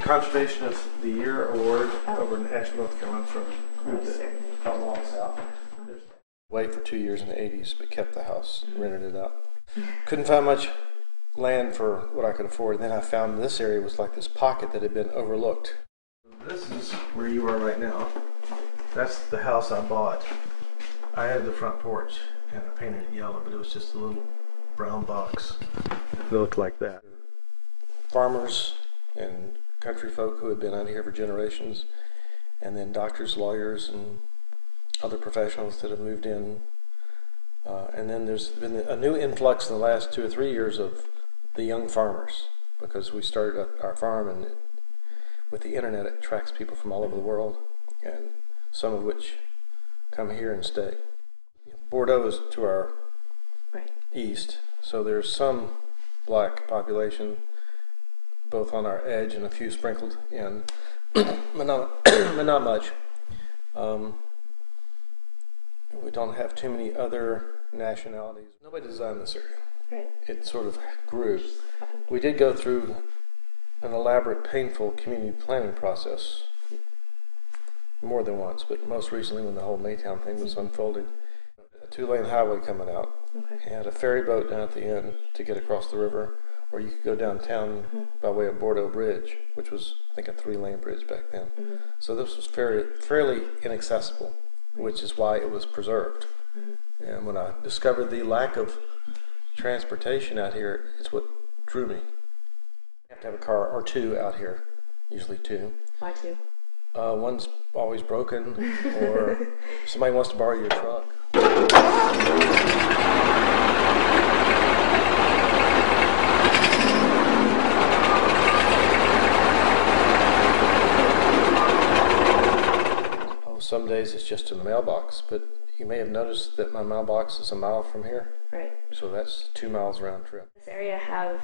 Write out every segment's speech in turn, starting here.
Conservation of the Year award over in Nashville, North Carolina from a group that called Long South. Away for 2 years in the 80s, but kept the house, rented it out. Couldn't find much land for what I could afford. And then I found this area was like this pocket that had been overlooked. This is where you are right now. That's the house I bought. I had the front porch and I painted it yellow, but it was just a little brown box. It looked like that. Farmers and country folk who had been out here for generations, and then doctors, lawyers, and other professionals that have moved in. And then there's been a new influx in the last 2 or 3 years of the young farmers, because we started our farm, and with the internet it attracts people from all over the world, and some of which come here and stay. Bordeaux is to our east, so there's some black population both on our edge and a few sprinkled in, but not much. We don't have too many other nationalities. Nobody designed this area. Right. It sort of grew. We did go through an elaborate, painful community planning process more than once, but most recently when the whole Maytown thing was unfolding. A 2-lane highway coming out. Okay. And a ferry boat down at the end to get across the river, or you could go downtown by way of Bordeaux Bridge, which was, I think, a 3-lane bridge back then. So this was fairly inaccessible, which is why it was preserved. And when I discovered the lack of transportation out here, it's what drew me. You have to have a car or 2 out here, usually 2. Why 2? One's always broken, or somebody wants to borrow your truck. Some days it's just in the mailbox, but you may have noticed that my mailbox is a mile from here. Right. So that's 2 miles round trip. Does this area have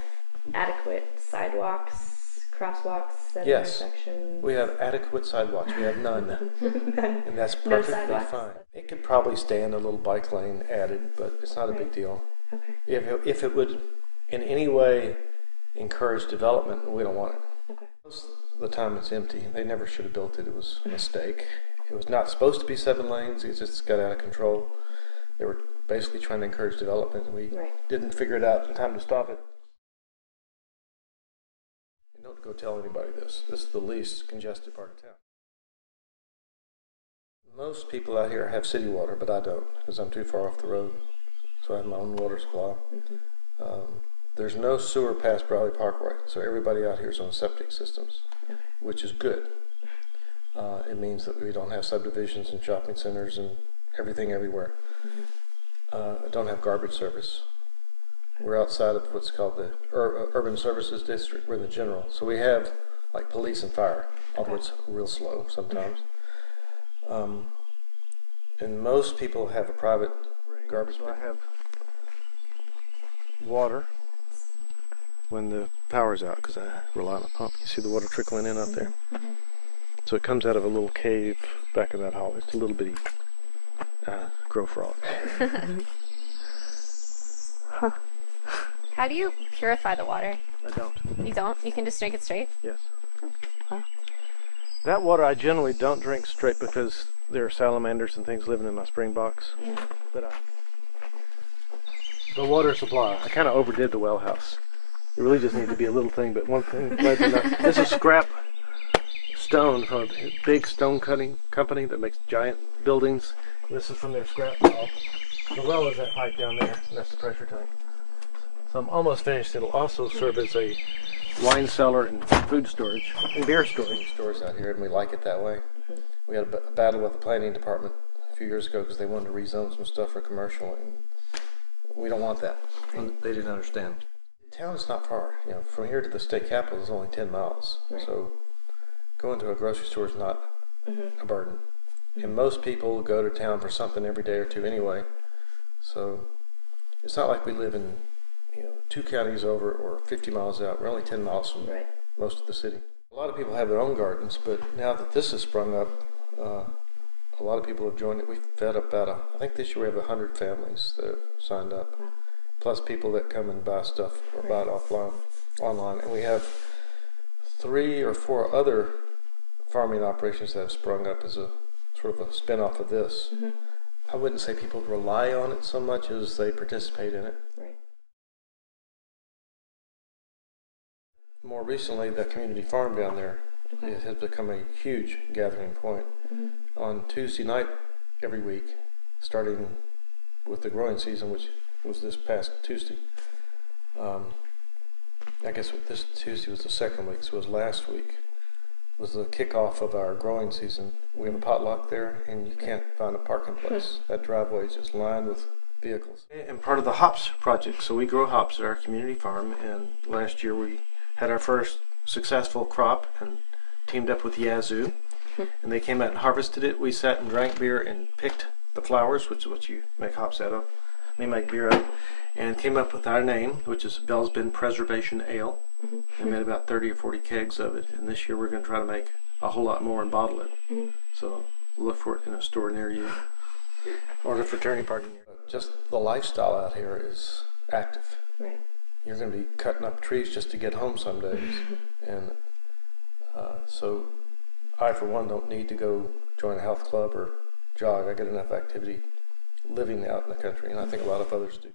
adequate sidewalks, crosswalks, that intersections? We have adequate sidewalks. We have none. None. And that's perfectly fine. It could probably stand a little bike lane added, but it's not a big deal. Okay. If it would in any way encourage development, we don't want it. Okay. Most of the time it's empty. They never should have built it. It was a mistake. It was not supposed to be 7 lanes. It just got out of control. They were basically trying to encourage development, and we didn't figure it out in time to stop it. And don't go tell anybody this. This is the least congested part of town. Most people out here have city water, but I don't, because I'm too far off the road. So I have my own water supply. There's no sewer past Bradley Parkway, so everybody out here is on septic systems, which is good. It means that we don't have subdivisions and shopping centers and everything everywhere. I don't have garbage service. We're outside of what's called the Urban Services District. We're the general. So we have like police and fire, although it's real slow sometimes. And most people have a private garbage bin. I have water when the power's out, because I rely on a pump. You see the water trickling in out there? So it comes out of a little cave back in that hall. It's a little bitty grow frog. How do you purify the water? I don't. You don't? You can just drink it straight? Yes. Oh, wow. That water I generally don't drink straight because there are salamanders and things living in my spring box. But the water supply, I kind of overdid the well house. It really just needs to be a little thing, but one thing, this is scrap stone from a big stone cutting company that makes giant buildings. This is from their scrap well. The well is that pipe down there, and that's the pressure tank. So I'm almost finished. It'll also serve as a wine cellar and food storage and beer storage. Stores out here, and we like it that way. We had a battle with the planning department a few years ago because they wanted to rezone some stuff for commercial, and we don't want that. They didn't understand. The town is not far. You know, from here to the state capitol is only 10 miles. So going to a grocery store is not a burden. And most people go to town for something every day or 2 anyway. So it's not like we live in 2 counties over or 50 miles out. We're only 10 miles from most of the city. A lot of people have their own gardens, but now that this has sprung up, a lot of people have joined it. We've fed about, I think this year we have 100 families that have signed up, plus people that come and buy stuff or buy it online. And we have 3 or 4 other farming operations that have sprung up as a sort of a spin-off of this. Mm-hmm. I wouldn't say people rely on it so much as they participate in it. Right. More recently, the community farm down there has become a huge gathering point. Mm-hmm. On Tuesday night every week, starting with the growing season, which was this past Tuesday. I guess this Tuesday was the second week, so it was last week. Was the kickoff of our growing season. We have a potluck there, and you can't find a parking place. That driveway is just lined with vehicles. And part of the hops project, so we grow hops at our community farm, and last year we had our first successful crop and teamed up with Yazoo, and they came out and harvested it. We sat and drank beer and picked the flowers, which is what you make hops out of. We make beer out of, and came up with our name, which is Bells Bend Preservation Ale. We made about 30 or 40 kegs of it, and this year we're going to try to make a whole lot more and bottle it. So look for it in a store near you, or a fraternity party near you. Just the lifestyle out here is active. Right. You're going to be cutting up trees just to get home some days, and so I, for one, don't need to go join a health club or jog. I get enough activity living out in the country, and I think a lot of others do.